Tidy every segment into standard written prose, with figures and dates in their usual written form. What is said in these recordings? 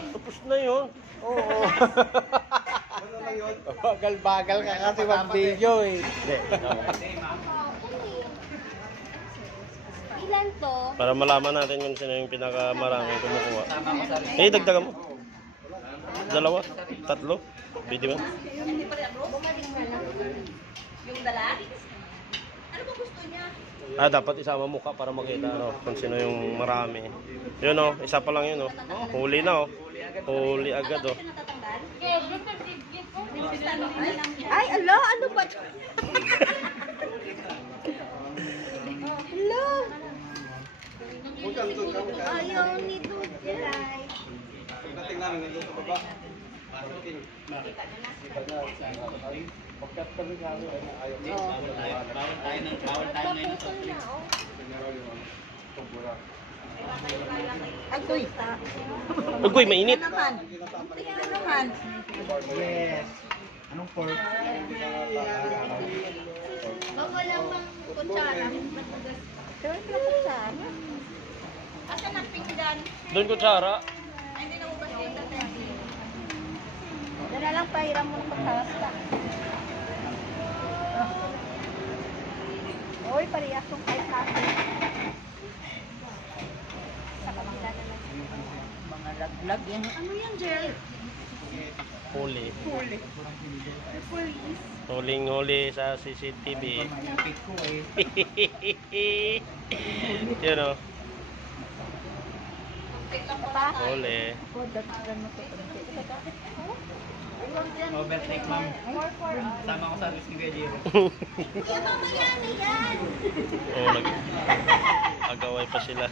Tapos na yun. Oo. Bagal-bagal ka kasi mag-video eh. Ilan to? Para malaman natin kung sino yung pinakamaraming kumukuha. Eh, dagdagan mo. 2, 3. Pwede ba? Yung dala? Ano ba gusto niya? Ah, dapat isama mukha para makita kung sino yung marami. Yun isa pa lang yun Huli na Huli agad Ay, ala, ano ba? Hello. Ayaw nito. Tingnan nito sa baba. Agoy. Agoy, mainit. Tingnan naman. Yes. Anong pork? Wala pang kutsara. Sure, kutsara. Asan ang pinggan? Doon kutsara. Ay, hindi na ubas yung dating. Dala lang pahiram mo ng pagkasta. Uy, parehas yung kay Kati. Sa kabila na lang. Mga laglag yan. Ano yan, Jel? Huli. Huli. Police. Huling-huli sa CCTV. Yun Huli. Overtake ma'am. Sama ko sa risk ni Gajiro. Kuya, mamaya na yan. Agaway pa sila.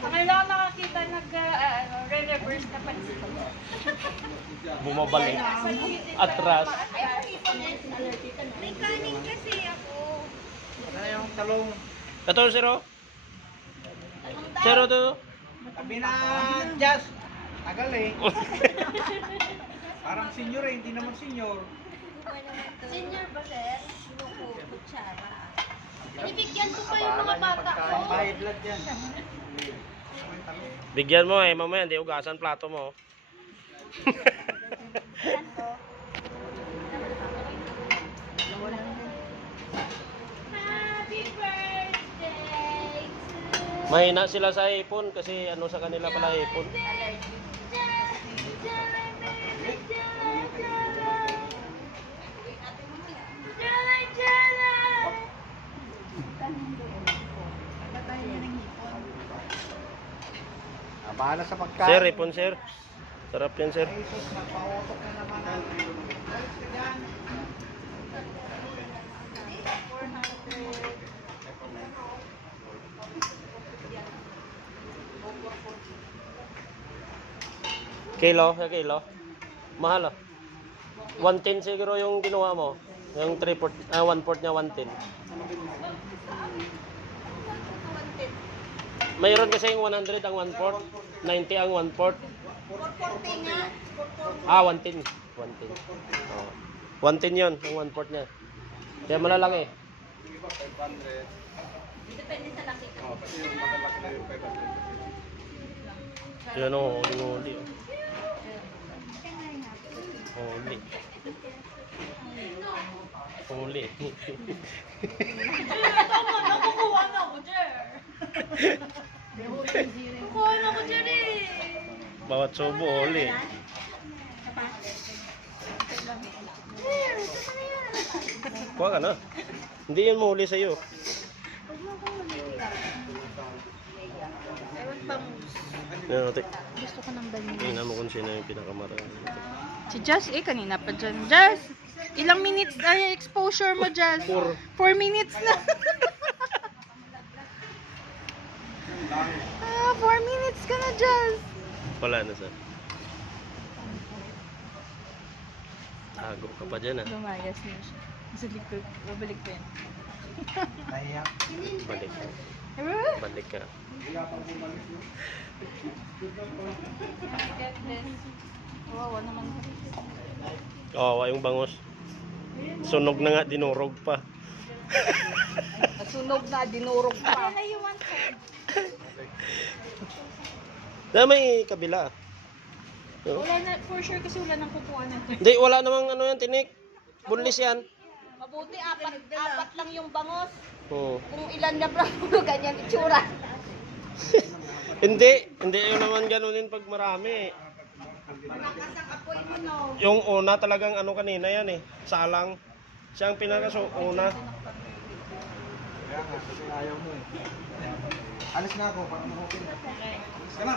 Ngayon ako nakakita re-reverse na pansin. Bumabalik. Atras. May kanin kasi ako. Ano yung talong? Ito, zero. Zero to. Sabi na, Jazz. Tagal eh. Parang senior eh, hindi naman senior. Senior ba, sir? Yung kutsara. Ibigyan ko pa yung mga bata ko. Bayad lang yan. Bigyan mo mamaya hindi ugasan plato mo. Happy birthday to Mahina sila sa ipon kasi sa kanila pala ipon. Bahala sa pagkain. Sir, ipon sir. Sarap yan sir. Napautok na naman ang... Kilo. Mahal 110 siguro yung ginawa mo. Yung 1/4 niya 110. Mayroon kasi yung 100 ang 1/4, 90 ang 1/4. 440 nga. 110. 110. Oh. 110 yun, ang 1/4 niya. Kaya malalaki. Depende sa laki ko. Yan huli. Huli. Nakukuha na ako, Jer. Nakukuha na ako, Jer eh. Bawat subo, huli. Kuha ka na. Hindi yun mahuli sa'yo. Yan natin. Gusto ko ng banyo. Tingnan mo kung sino yung pinakamarami. Si Jazz kanina pa dyan. Jazz, ilang minutes ay exposure mo, Jazz? 4 minutes na. 4 minutes ka na, Jazz. Wala na sir. Tago ka pa dyan Lumayas na siya. Sa likod. Babalik pa yan. Kaya, Balik. Balik ka. Wawa naman. Oo, yung bangus. Sunog na nga, dinurog pa. Sunog na, dinurog pa. Ano you want? Na may kabila. Wala na, for sure kasi wala nang kukuha na to. Hindi, wala namang ano yan, tinik. Bunlis yan. Mabuti, apat lang yung bangos. Oo. Kung ilan na braso, ganyan itsura. Hindi yun naman ganunin pag marami. Malakas ang apoy mo, no? Yung una talagang ano kanina yan eh, salang. Siya ang una. Kaya nga, kasi ayaw mo eh. Alis na ako, para mahukin. Alis ka na.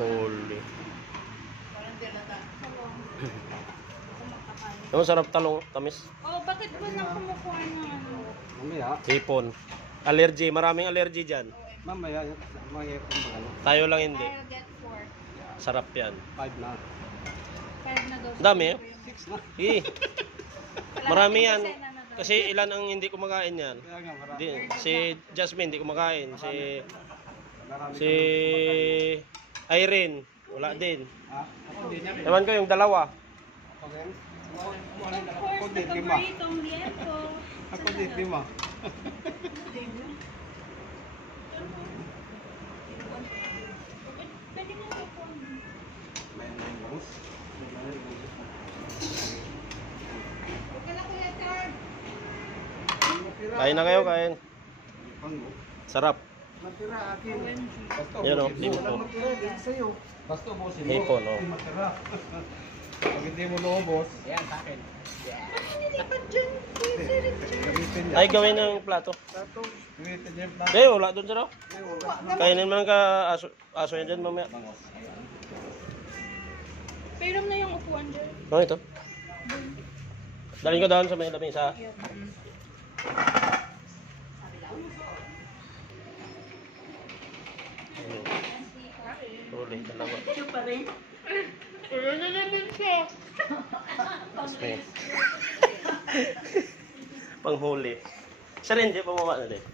Holy. Ang sarap talong, tamis. Oh, bakit ba nang kumukuha ng ano? Mamaya, Hipon. Allergy, maraming allergy dyan. mamaya, mamaya kung ano. Tayo lang hindi. I'll get 4. Sarap yan. 5 na. 5 na daw. Dami eh. 6 na. Eh. Marami yan. Kasi ilan ang hindi kumakain yan. Kaya nga, marami. Di, si Jasmine hindi kumakain. Marami. Si Irene, wala din. Ha? Ako din yan. Ewan ko yung dalawa. Ako din. Of course, Ako the din, 5. paboritong liento. Ako din, 5. Pwede na kukuha. Kain na kayo, kain. Sarap. Matira akin. Basta Yan o, ubusin mo. hipon. Matira, din sa'yo. Basta ubusin mo. Hipon, o. Hindi matira. Pag hindi mo naubos. Ayan, sa akin. Gamitin niya. Ay, gawin ng plato. Tato. Gamitin niya yung plato. Eh, wala doon sa raw. Ay, wala. Kainin mo lang ka aso yan dyan mamaya. Pairam na yung upuan dyan. Oh, ito. Dalhin ko doon sa may lamesa. Huli, dalawa. Ano na naman siya? May. Panghuli. Siya rin, di pa mama na din.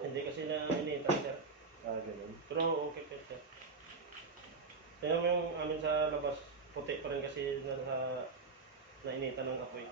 Hindi kasi na initan, sir. Ganun. Pero okay pa, sir. Tingnan mo yung amin sa labas, puti pa rin kasi na sa nainitan ng apoy.